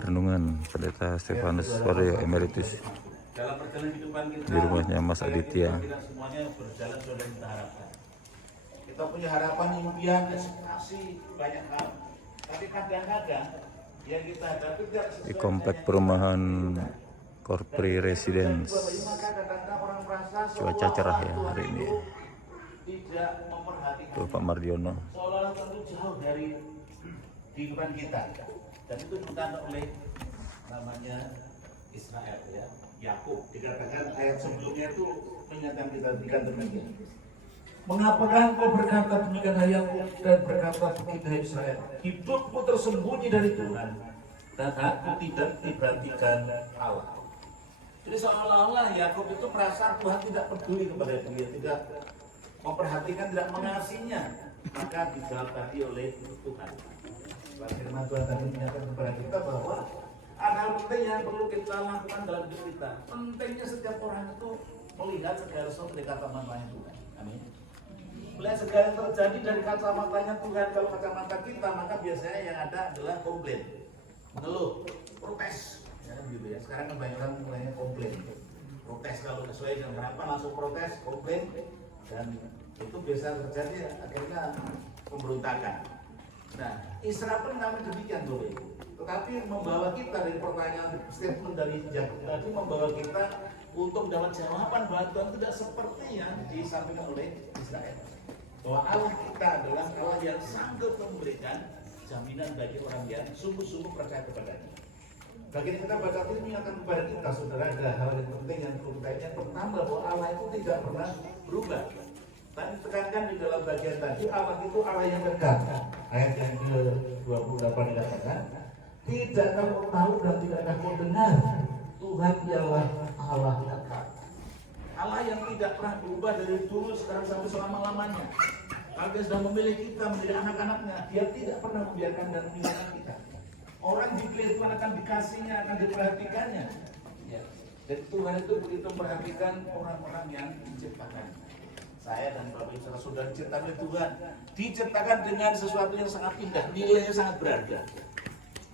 Renungan Pendeta Stefanus Waryo Emeritus dalam perjalanan kehidupan kita di rumahnya Mas Aditya. tidak semuanya berjalan sesuai yang kita harapkan. Kita punya harapan, impian, ekspektasi banyak hal. Tapi kadang-kadang yang kita hadapi tidak sesuai Di komplek perumahan Korpri Residence. maka kadang-kadang orang merasa Cuaca cerah ya hari ini. tidak memperhatikan Tuh Pak Mardiono. seolah-olah tentu jauh dari kehidupan kita. Dan itu bukan oleh namanya Israel ya, Yakub. Dikatakan ayat sebelumnya itu mengingatkan kita demikian. Mengapakah engkau berkata demikian hai Yakub dan berkata begitu hai Israel? Hidupku tersembunyi dari Tuhan dan aku tidak diperhatikan Allah. Jadi seolah-olah Yakub itu merasa Tuhan tidak peduli kepada dia, tidak memperhatikan, tidak mengasihinya. Maka dijawab tadi oleh Tuhan. Firman Tuhan tadi menyatakan kepada kita bahwa ada hal penting yang perlu kita lakukan dalam hidup kita. Pentingnya setiap orang itu melihat segala sesuatu dari kacamatanya Tuhan. Amin. Melihat segala yang terjadi dari kacamatanya Tuhan. Kalau kacamata kita, maka biasanya yang ada adalah komplain, mengeluh, protes. Ya, gitu ya. Sekarang kebanyakan mulainya komplain, protes. Kalau sesuai dengan harapan langsung protes, komplain, dan itu biasa terjadi akhirnya pemberontakan. Nah, Israel pun kami demikian boleh. Tetapi membawa kita dari pertanyaan statement dari Yakub tadi membawa kita untuk mendapat jawaban bahwa Tuhan tidak seperti yang disampaikan oleh Israel. Bahwa Allah kita adalah Allah yang sanggup memberikan jaminan bagi orang yang sungguh-sungguh percaya kepadanya. Bagian kita baca ini mengingatkan kepada kita, saudara, ada hal yang penting yang perlu kita ingat. Pertama, bahwa Allah itu tidak pernah berubah. Tadi ditekankan di dalam bagian tadi, Allah itu Allah yang kekal. Ayat yang ke-28 dikatakan, tidak kamu tahu dan tidak kamu dengar, Tuhan ialah Allah kekal. Allah yang tidak pernah berubah dari dulu, sekarang sampai selama-lamanya. Kalau Dia sudah memilih kita menjadi anak-anaknya, Dia tidak pernah membiarkan dan meninggalkan kita. Orang dipilih Tuhan akan dikasihnya, akan diperhatikannya. Ya. Dan Tuhan itu begitu memperhatikan orang-orang yang diciptakan. Saya dan Bapak Ibu saudara diciptakan oleh Tuhan, diciptakan dengan sesuatu yang sangat indah, nilainya sangat berharga.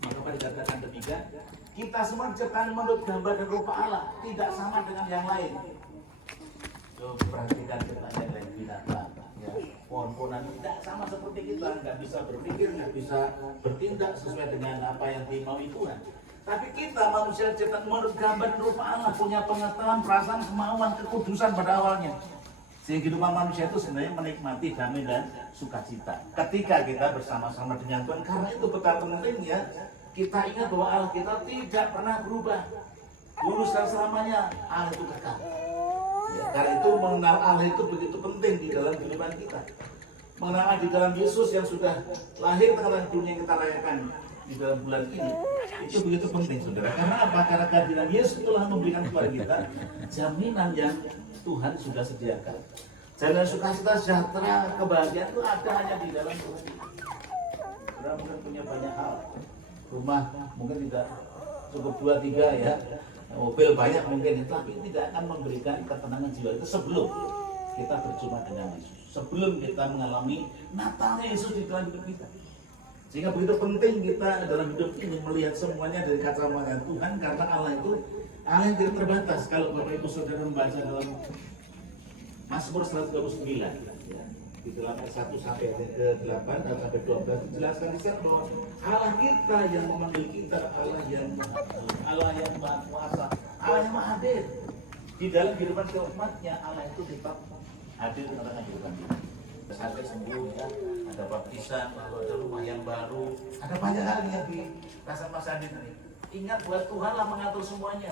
Maka pada dikatakan demikian, kita semua diciptakan menurut gambar dan rupa Allah, tidak sama dengan yang lain. Perhatikan ciptaan yang lain, binatang, ya, pohon-pohonan tidak sama seperti kita, nggak bisa berpikir, nggak bisa bertindak sesuai dengan apa yang dimaui Tuhan. Tapi kita manusia diciptakan menurut gambar dan rupa Allah, punya pengetahuan, perasaan, kemauan, kekudusan pada awalnya. Sehingga kehidupan manusia itu sebenarnya menikmati damai dan sukacita ketika kita bersama-sama dengan Tuhan. Karena itu betapa pentingnya kita ingat bahwa Allah kita tidak pernah berubah. Dulu dan selamanya Allah itu kekal. Ya, karena itu mengenal Allah itu begitu penting di dalam kehidupan kita. Mengenal Allah di dalam Yesus yang sudah lahir tengah dunia yang kita rayakan di dalam bulan ini, itu begitu penting, saudara. Karena apa? Karena kehadiran Yesus itulah memberikan kepada kita jaminan yang Tuhan sudah sediakan. Jaminan sukacita, sejahtera, kebahagiaan itu ada hanya di dalam Tuhan. Saudara mungkin punya banyak hal, rumah mungkin tidak cukup 2-3 ya, mobil banyak mungkin, tapi tidak akan memberikan ketenangan jiwa itu sebelum kita berjumpa dengan Yesus, sebelum kita mengalami Natalnya Yesus di dalam hidup kita. Sehingga begitu penting kita dalam hidup ini melihat semuanya dari kacamata Tuhan, karena Allah itu Allah yang tidak terbatas. Kalau Bapak Ibu Saudara membaca dalam Mazmur 129 ya, di dalam ayat 1 sampai ke-8 dan sampai 12 dijelaskan di sana bahwa Allah kita yang memanggil kita, Allah yang Maha Kuasa, Allah yang Maha Hadir di dalam kehidupan umatnya. Allah itu tetap hadir di tengah kehidupan kita. Sampai sembuh ya, ada baptisan, ada rumah yang baru, ada banyak hal yang dirasa Mas Adi tadi. Ingat bahwa Tuhanlah mengatur semuanya.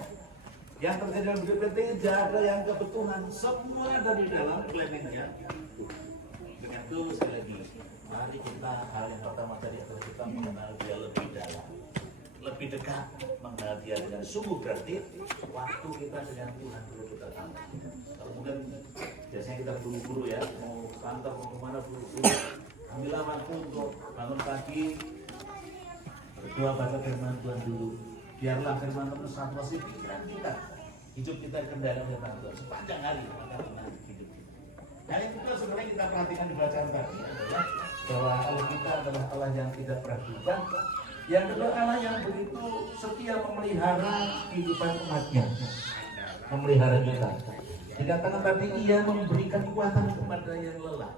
Yang terjadi dalam hidup kita tidak ada yang kebetulan, semua dari dalam planningnya. Dengan itu sekali lagi, mari kita hal yang pertama tadi adalah kita mengenal Dia lebih dalam, lebih dekat, mengenal Dia dengan sungguh. Berarti waktu kita dengan Tuhan perlu kita tambah. Kalau mungkin biasanya kita buru-buru ya, mau kantor mau kemana buru-buru, ambillah waktu untuk bangun pagi, berdoa baca firman Tuhan dulu. Biarlah firman Tuhan transformasi pikiran kita, hidup kita kendali oleh Tuhan sepanjang hari, maka tenang hidup kita. Nah yang kedua sebenarnya kita perhatikan di bacaan tadi adalah bahwa Allah kita adalah Allah yang tidak pernah berubah, Yang kedua Allah yang begitu setia memelihara kehidupan umatnya, memelihara kita. Dikatakan tadi Ia memberikan kekuatan kepada yang lelah.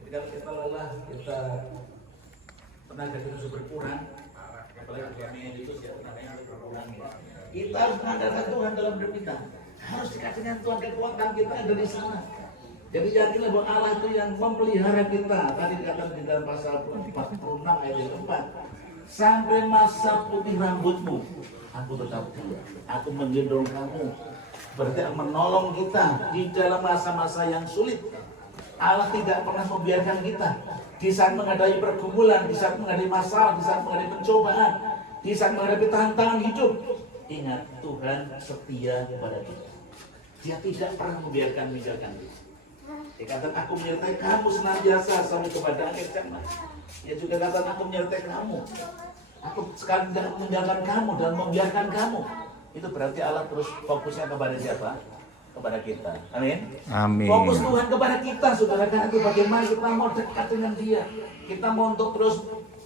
Jadi kalau kita lelah, kita tenaga kita sudah berkurang, apalagi kami itu siapa tenaganya berkurang. Kita harus mengandalkan Tuhan dalam hidup kita. Harus dikasihkan Tuhan kekuatan kita ada di sana. Jadi yakinlah bahwa Allah itu yang memelihara kita. Tadi dikatakan di dalam pasal 46 ayat 4. Sampai masa putih rambutmu, aku tetap dia. Aku menggendong kamu. Berarti menolong kita di dalam masa-masa yang sulit. Allah tidak pernah membiarkan kita. Di saat menghadapi pergumulan, di saat menghadapi masalah, di saat menghadapi pencobaan, di saat menghadapi tantangan hidup. Ingat, Tuhan setia kepada kita. Dia tidak pernah membiarkan meninggalkan kita. Dia kata, aku menyertai kamu senantiasa sampai kepada akhir zaman. Dia juga kata, aku menyertai kamu. Aku sekarang tidak meninggalkan kamu dan membiarkan kamu. Itu berarti Allah terus fokusnya kepada siapa? Kepada kita. Amin. Amin. Fokus Tuhan kepada kita, saudara. Karena itu bagaimana kita mau dekat dengan Dia. Kita mau untuk terus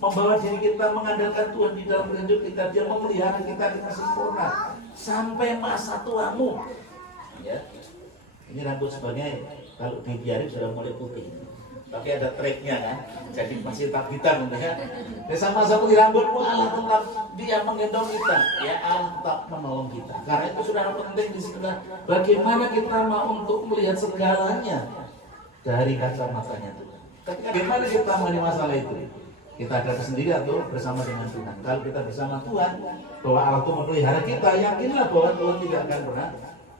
membawa diri kita mengandalkan Tuhan di dalam hidup kita. Dia memelihara kita dengan sempurna sampai masa tuamu. Ya. Ini rambut sebagai kalau dibiarin sudah mulai putih. Tapi ada treknya kan, jadi masih tetap hitam ya. Dan sama-sama di rambutmu Allah tetap Dia menggendong kita, ya Allah tetap menolong kita. Karena itu sudah penting di sini. Bagaimana kita mau untuk melihat segalanya dari kacamatanya Tuhan. Ketika bagaimana kita mengenai masalah itu? Kita ada sendiri atau bersama dengan Tuhan. Kalau kita bersama Tuhan, bahwa Allah itu memelihara kita, yakinlah bahwa Tuhan tidak akan pernah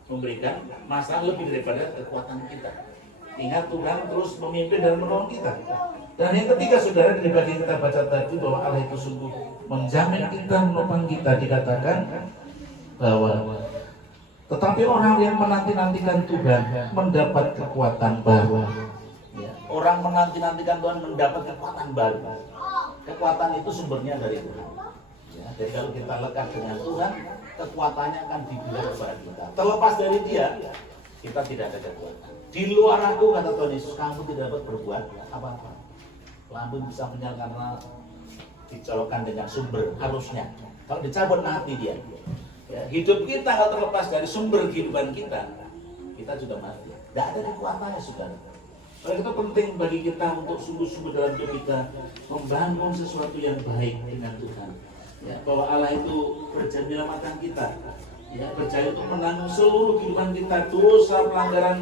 memberikan masalah lebih daripada kekuatan kita. Ingat, Tuhan terus memimpin dan menolong kita. Dan yang ketiga, saudara, dari bagian kita baca tadi bahwa Allah itu sungguh menjamin kita, menopang kita. Dikatakan bahwa tetapi orang yang menanti-nantikan Tuhan mendapat kekuatan baru. Ya, orang menanti-nantikan Tuhan mendapat kekuatan baru. Kekuatan itu sumbernya dari Tuhan. Ya, jadi kalau kita lekat dengan Tuhan, kekuatannya akan diberikan kepada kita. Terlepas dari Dia, kita tidak ada kekuatan. Di luar aku, kata Tuhan Yesus, kamu tidak dapat berbuat apa-apa. Lampu bisa menyala karena dicolokkan dengan sumber harusnya. Kalau dicabut mati dia. Ya, hidup kita kalau terlepas dari sumber kehidupan kita sudah mati. Tidak ada kekuatannya, saudara. Oleh itu penting bagi kita untuk sungguh-sungguh dalam hidup kita membangun sesuatu yang baik dengan Tuhan. Ya, bahwa Allah itu berjanji menyelamatkan kita. Ya, berjanji untuk menanggung seluruh kehidupan kita, dosa, pelanggaran,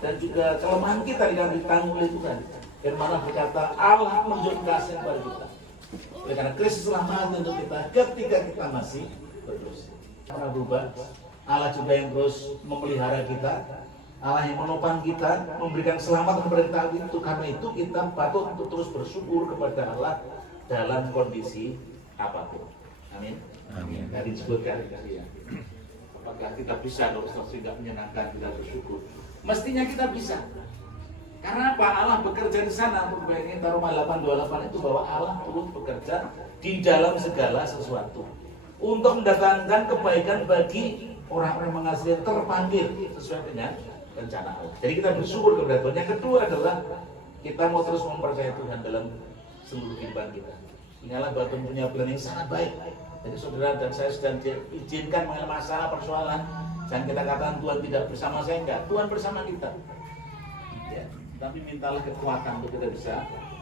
dan juga kelemahan kita yang ditanggung oleh Tuhan. Dan malah berkata Allah menunjukkan kasih kepada kita. Oleh karena Kristus telah mati untuk kita ketika kita masih berdosa. Pernah berubah. Allah juga yang terus memelihara kita. Allah yang menopang kita, memberikan selamat kepada kita itu. Karena itu kita patut untuk terus bersyukur kepada Allah dalam kondisi apapun. Amin. Amin. Tadi disebutkan ya. Apakah kita bisa kalau tidak menyenangkan kita bersyukur? Mestinya kita bisa. Karena apa? Allah bekerja di sana. Kita Roma 8:28 itu bahwa Allah turut bekerja di dalam segala sesuatu untuk mendatangkan kebaikan bagi orang-orang mengasihi terpanggil sesuai dengan rencana Allah. Jadi kita bersyukur kepada Tuhan. Yang kedua adalah kita mau terus mempercayai Tuhan dalam seluruh kehidupan kita. Ingatlah bahwa Tuhan punya plan yang sangat baik. Jadi saudara dan saya sedang diizinkan mengenai masalah persoalan. Jangan kita katakan Tuhan tidak bersama saya, enggak. Tuhan bersama kita. Ya, tapi mintalah kekuatan untuk kita bisa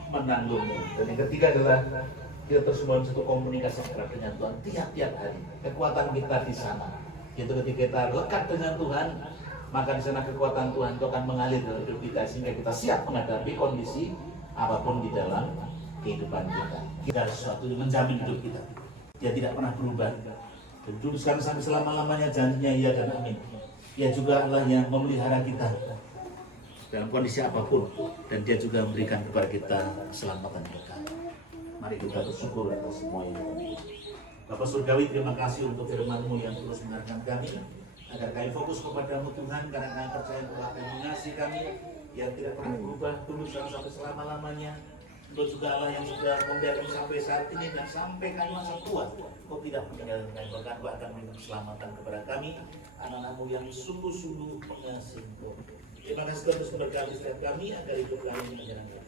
menanggungnya. Dan yang ketiga adalah kita terus membangun satu komunikasi dengan Tuhan tiap-tiap hari. Kekuatan kita di sana. Yaitu ketika kita lekat dengan Tuhan, maka di sana kekuatan Tuhan itu akan mengalir dalam hidup kita sehingga kita siap menghadapi kondisi apapun di dalam kehidupan kita. Kita ada sesuatu yang menjamin hidup kita. Dia tidak pernah berubah. Dan dulu sekarang sampai selama-lamanya janjinya iya dan amin. Dia juga Allah yang memelihara kita dalam kondisi apapun. Dan dia juga memberikan kepada kita keselamatan kita. Mari kita bersyukur atas semua ini. Bapak Surgawi, terima kasih untuk firman-Mu yang terus mengingatkan kami. Agar kami fokus kepadamu Tuhan, karena kami percaya bahwa kami mengasihi kami yang tidak pernah berubah dulu sampai selama-lamanya. Engkau juga Allah yang sudah membiarkan sampai saat ini dan sampai kami masa tua. Kau tidak meninggalkan kami, bahkan memberikan keselamatan kepada kami, anak-anak-Mu yang sungguh-sungguh mengasihi Engkau. Terima kasih Tuhan, terus berkati setiap kami agar hidup kami menyenangkan.